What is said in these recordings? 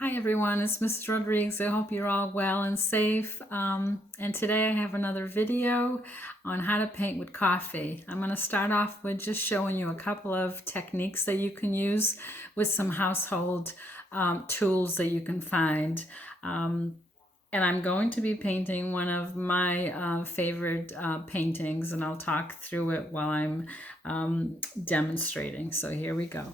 Hi everyone, it's Mrs. Rodriguez. I hope you're all well and safe. And today I have another video on how to paint with coffee. I'm going to start off with just showing you a couple of techniques that you can use with some household tools that you can find. And I'm going to be painting one of my favorite paintings, and I'll talk through it while I'm demonstrating. So here we go.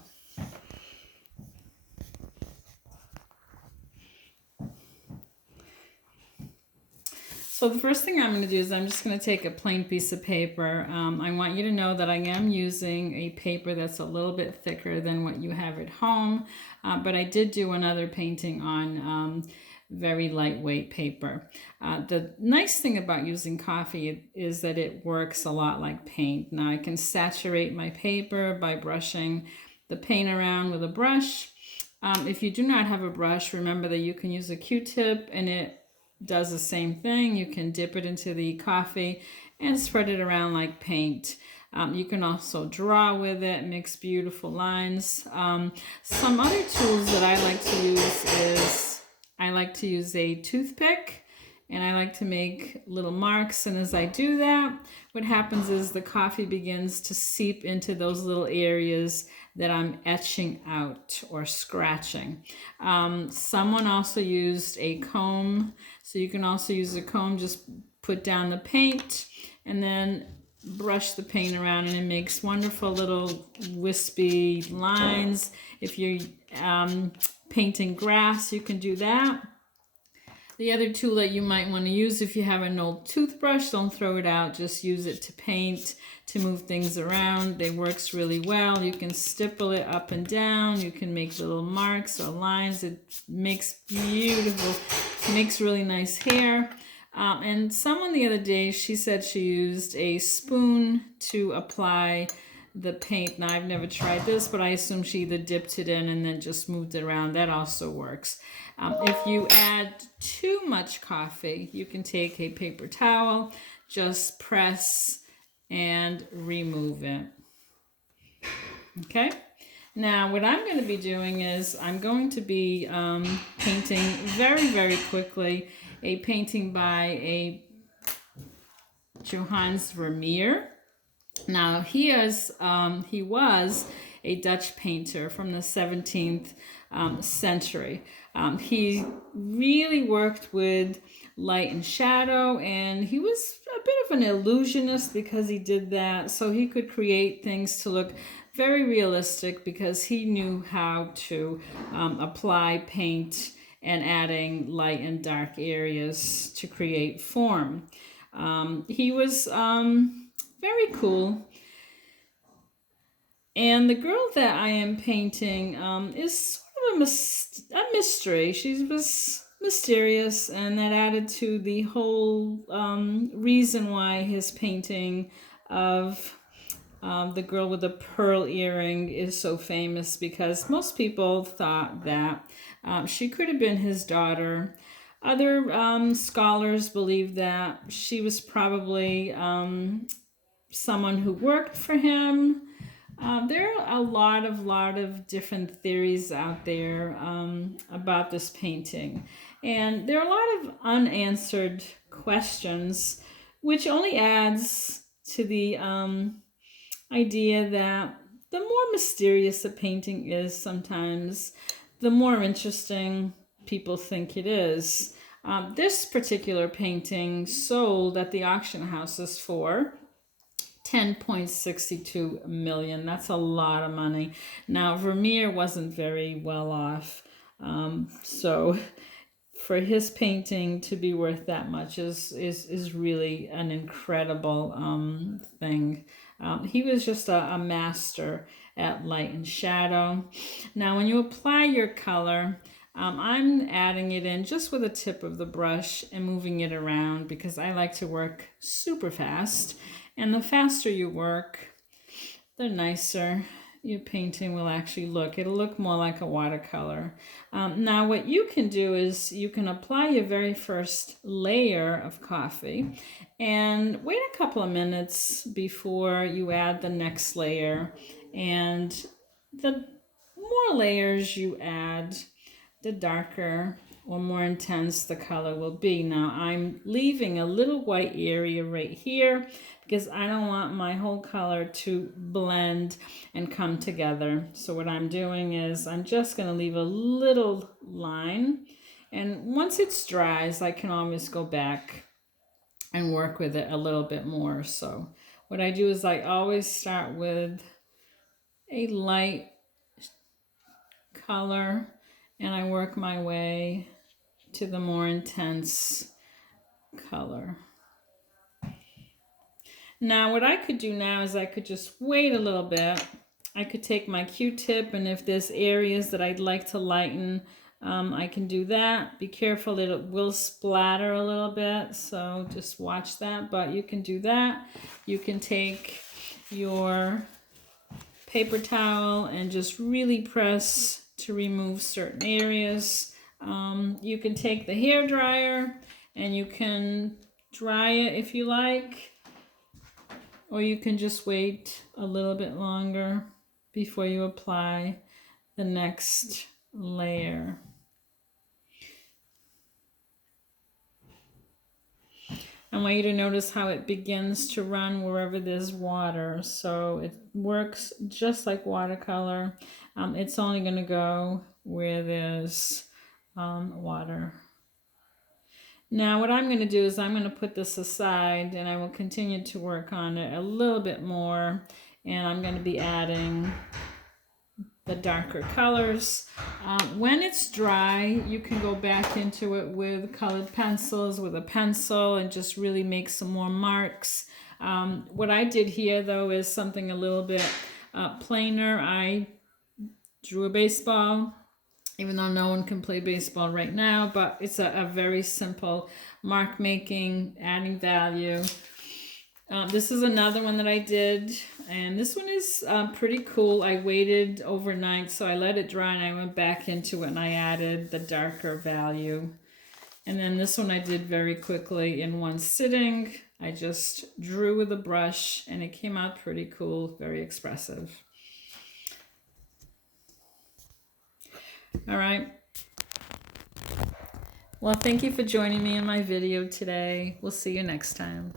So the first thing I'm going to do is I'm just going to take a plain piece of paper. I want you to know that I am using a paper that's a little bit thicker than what you have at home, but I did do another painting on very lightweight paper. The nice thing about using coffee is that it works a lot like paint. Now I can saturate my paper by brushing the paint around with a brush. If you do not have a brush, remember that you can use a Q-tip and it does the same thing. You can dip it into the coffee and spread it around like paint. You can also draw with it, makes beautiful lines. Some other tools that I like to use is I like to use a toothpick and I like to make little marks, and as I do that, what happens is the coffee begins to seep into those little areas that I'm etching out or scratching. Someone also used a comb, so you can also use a comb, just put down the paint and then brush the paint around, and it makes wonderful little wispy lines. If you're painting grass, you can do that. The other tool that you might want to use, if you have an old toothbrush, don't throw it out, just use it to paint, to move things around. It works really well. You can stipple it up and down. You can make little marks or lines. It makes beautiful, makes really nice hair. And someone the other day, she said she used a spoon to apply the paint. Now I've never tried this, but I assume she either dipped it in and then just moved it around. That also works. If you add too much coffee, you can take a paper towel, just press and remove it. Okay. Now what I'm going to be doing is I'm going to be painting very quickly a painting by a Johannes Vermeer. Now he was a Dutch painter from the 17th century. He really worked with light and shadow, and he was a bit of an illusionist because he did that, so he could create things to look very realistic because he knew how to apply paint and adding light and dark areas to create form. He was very cool. And the girl that I am painting is sort of a mystery. She was mysterious, and that added to the whole reason why his painting of the girl with the pearl earring is so famous, because most people thought that she could have been his daughter. Other scholars believe that she was probably someone who worked for him. There are a lot of different theories out there about this painting, and there are a lot of unanswered questions, which only adds to the idea that the more mysterious a painting is, sometimes the more interesting people think it is. This particular painting sold at the auction houses for 10.62 million. That's a lot of money. Now Vermeer wasn't very well off, so for his painting to be worth that much is really an incredible thing. He was just a master at light and shadow. Now when you apply your color, I'm adding it in just with the tip of the brush and moving it around because I like to work super fast. And the faster you work, the nicer your painting will actually look. It'll look more like a watercolor. Now what you can do is you can apply your very first layer of coffee and wait a couple of minutes before you add the next layer. And the more layers you add, the darker or more intense the color will be. Now I'm leaving a little white area right here because I don't want my whole color to blend and come together. So what I'm doing is I'm just going to leave a little line, and once it dries I can always go back and work with it a little bit more. So what I do is I always start with a light color and I work my way to the more intense color. Now what I could do now is I could just wait a little bit. I could take my Q-tip, and if there's areas that I'd like to lighten, I can do that. Be careful, it will splatter a little bit, so just watch that, but you can do that. You can take your paper towel and just really press to remove certain areas. You can take the hair dryer and you can dry it if you like, or you can just wait a little bit longer before you apply the next layer. I want you to notice how it begins to run wherever there's water. So it works just like watercolor. It's only going to go where there's water. Now what I'm going to do is I'm going to put this aside and I will continue to work on it a little bit more. And I'm going to be adding the darker colors. When it's dry, you can go back into it with colored pencils, with a pencil, and just really make some more marks. What I did here though is something a little bit plainer. I drew a baseball, even though no one can play baseball right now, but it's a very simple mark making, adding value. This is another one that I did, and this one is pretty cool. I waited overnight, so I let it dry and I went back into it and I added the darker value. And then this one I did very quickly in one sitting. I just drew with a brush and it came out pretty cool, very expressive. All right. Well, thank you for joining me in my video today. We'll see you next time.